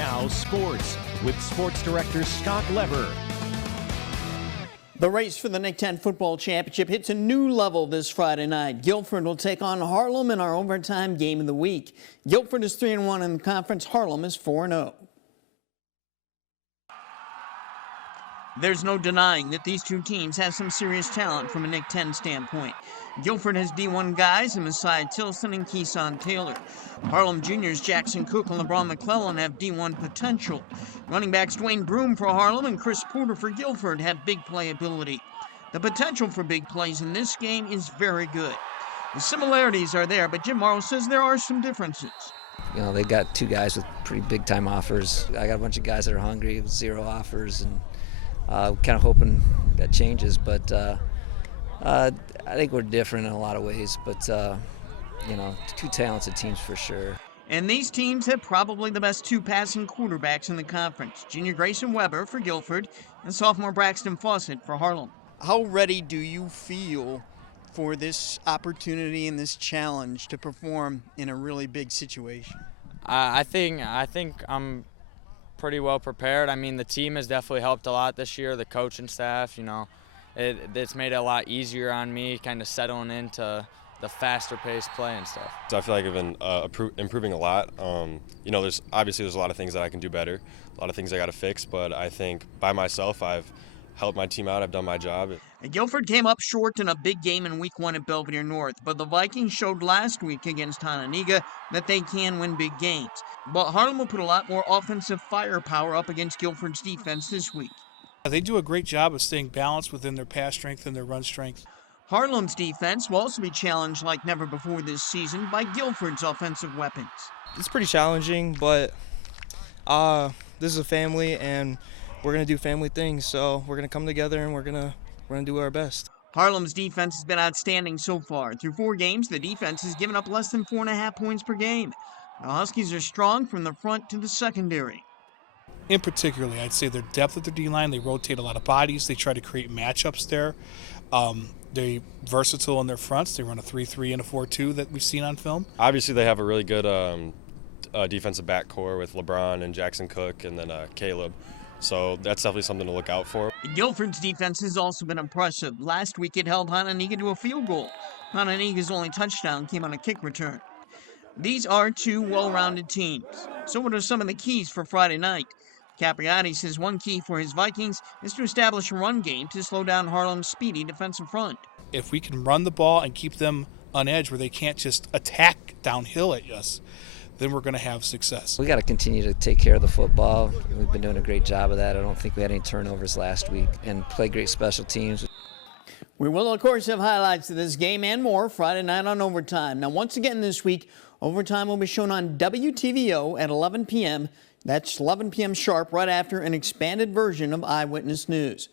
Now sports with sports director Scott Lever. The race for the Nick 10 football championship hits a new level this Friday night. Guilford will take on Harlem in our overtime game of the week. Guilford is 3-1 in the conference. Harlem is 4-0. There's no denying that these two teams have some serious talent from a Nick 10 standpoint. Guilford has D1 guys in Messiah Tilson and Keeson Taylor. Harlem Juniors Jackson Cook and LeBron McClellan have D1 potential. Running backs Dwayne Broom for Harlem and Chris Porter for Guilford have big playability. The potential for big plays in this game is very good. The similarities are there, but Jim Morrow says there are some differences. You know, they got two guys with pretty big-time offers. I got a bunch of guys that are hungry with 0 offers, and kind of hoping that changes. But I think we're different in a lot of ways, but you know, two talented teams for sure. And these teams have probably the best two passing quarterbacks in the conference. Junior Grayson Weber for Guilford and sophomore Braxton Fawcett for Harlem. How ready do you feel for this opportunity and this challenge to perform in a really big situation? I think I'm pretty well prepared. I mean, the team has definitely helped a lot this year. The coaching staff, you know, it's made it a lot easier on me, kind of settling into the faster paced play and stuff. So I feel like I've been improving a lot. You know, there's a lot of things that I can do better, a lot of things I got to fix, but I think by myself I've helped my team out. I've done my job. Guilford came up short in a big game in Week 1 at Belvedere North, but the Vikings showed last week against Hononegah that they can win big games. But Harlem will put a lot more offensive firepower up against Guilford's defense this week. They do a great job of staying balanced within their pass strength and their run strength. Harlem's defense will also be challenged like never before this season by Guilford's offensive weapons. It's pretty challenging, but this is a family, and we're going to do family things, so we're going to come together and we're going to do our best. Harlem's defense has been outstanding so far. Through 4 games, the defense has given up less than 4.5 points per game. The Huskies are strong from the front to the secondary. In particular, I'd say their depth of their D-line, they rotate a lot of bodies, they try to create matchups there. They're versatile in their fronts. They run a 3-3 and a 4-2 that we've seen on film. Obviously, they have a really good defensive back core with LeBron and Jackson Cook and then Caleb. So that's definitely something to look out for. Guilford's defense has also been impressive. Last week it held Hononegah to a field goal. Hononegah's only touchdown came on a kick return. These are two well-rounded teams. So what are some of the keys for Friday night? Capriati says one key for his Vikings is to establish a run game to slow down Harlem's speedy defensive front. If we can run the ball and keep them on edge where they can't just attack downhill at us, then we're going to have success. We got to continue to take care of the football. We've been doing a great job of that. I don't think we had any turnovers last week, and play great special teams. We will, of course, have highlights of this game and more Friday night on Overtime. Now, once again this week, Overtime will be shown on WTVO at 11 p.m. That's 11 p.m. sharp, right after an expanded version of Eyewitness News.